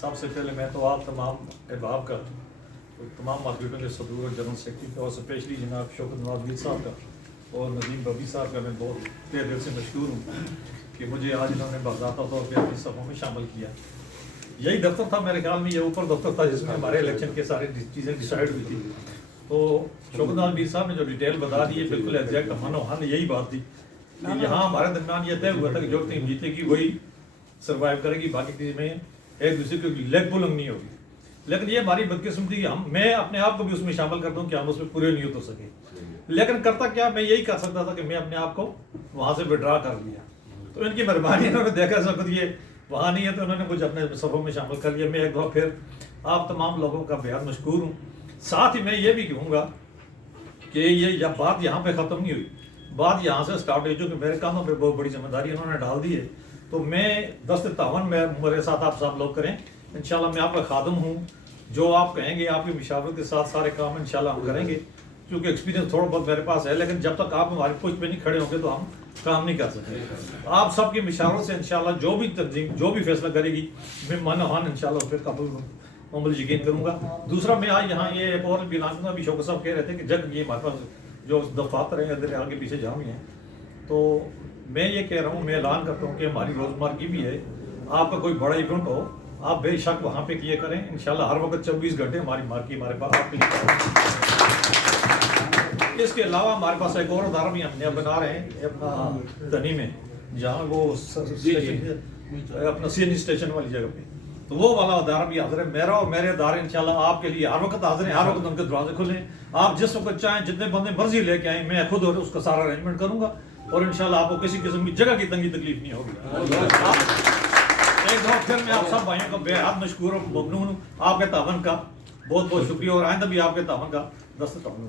سب سے پہلے میں تو آپ تمام احباب کا تمام مارکیٹوں کے صدور اور جنرل سیکرٹری اور اسپیشلی جناب شوکت نواز میر صاحب کا اور ندیم ربی صاحب کا میں بہت تہ دل سے مشکور ہوں کہ مجھے آج انہوں نے باضابطہ طور پہ اپنی صفوں میں شامل کیا. یہی دفتر تھا میرے خیال میں, یہ اوپر دفتر تھا جس میں ہمارے الیکشن کے سارے چیزیں ڈیسائیڈ ہوئی تھی. تو شوکت نواز میر صاحب نے جو ڈیٹیل بتا دی ہے بالکل ایگزیکٹ من و ہن یہی بات تھی کہ یہاں ہمارے درمیان یہ طے ہوا تھا کہ جو ٹیم جیتے گی وہی سروائیو کرے گی, باقی ٹیمیں ایک دوسرے کی لیگ پولنگ نہیں ہوگی. لیکن یہ ہماری بدقسمتی کہ میں اپنے آپ کو بھی اس میں شامل کرتا ہوں کہ ہم اس میں پورے نہیں ہو سکے. لیکن کرتا کیا, میں یہی کر سکتا تھا کہ میں اپنے آپ کو وہاں سے وڈرا کر لیا. تو ان کی مہربانی, انہوں نے دیکھا اس وقت یہ وہاں نہیں ہے تو انہوں نے مجھے اپنے صفوں میں شامل کر لیا. میں ایک بار پھر آپ تمام لوگوں کا بہت مشکور ہوں. ساتھ ہی میں یہ بھی کہوں گا کہ یہ بات یہاں پہ ختم نہیں ہوئی, بات یہاں سے اسٹارٹ ہوئی, جو کہ میرے کاموں پہ بہت بڑی ذمہ داری انہوں نے ڈال دی ہے. تو میں دست تعاون میں میرے ساتھ آپ سب لوگ کریں. انشاءاللہ میں آپ کا خادم ہوں, جو آپ کہیں گے آپ کی مشاورت کے ساتھ سارے کام انشاءاللہ ہم کریں گے. کیونکہ ایکسپیرینس تھوڑا بہت میرے پاس ہے, لیکن جب تک آپ ہماری پشت پہ نہیں کھڑے ہوں گے تو ہم کام نہیں کر سکتے. آپ سب کی مشاورت سے انشاءاللہ جو بھی تنظیم جو بھی فیصلہ کرے گی میں من و عمل انشاءاللہ اس پہ قبول عمل یقین کروں گا. دوسرا میں آج یہاں یہ ایک اور بھی اعلان کروں گا. ابھی شوکت صاحب کہہ رہے تھے کہ جب یہ ہمارے پاس جو دفاتر ہیں ادھر آگے پیچھے جہاں بھی ہیں, تو میں یہ کہہ رہا ہوں, میں اعلان کرتا ہوں کہ ہماری روزمرہ کی بھی ہے, آپ کا کوئی بڑا ایونٹ ہو آپ بے شک وہاں پہ کیے کریں. انشاءاللہ ہر وقت 24 گھنٹے ہماری مارکی ہمارے پاس آپ کے لیے. اس کے علاوہ ہمارے پاس ایک اور ادارہ بھی ہم نے بنا رہے ہیں اپنا دھنی میں, جہاں وہ اپنا سی این جی اسٹیشن والی جگہ پہ, تو وہ والا ادارہ بھی حاضر ہے. میرا اور میرے ادارے انشاءاللہ آپ کے لیے ہر وقت حاضر ہیں, ہر وقت ان کے دروازے کھلے ہیں. آپ جس وقت چاہیں جتنے بندے مرضی لے کے آئیں, میں خود اس کا سارا ارینجمنٹ کروں گا اور انشاءاللہ آپ کو کسی قسم کی جگہ کی تنگی تکلیف نہیں ہوگی. ایک دفعہ پھر میں آپ سب بھائیوں کا بے حد مشکور اور ممنون ہوں. آپ کے تعاون کا بہت بہت شکریہ, اور آئندہ بھی آپ کے تعاون کا دست تعاون.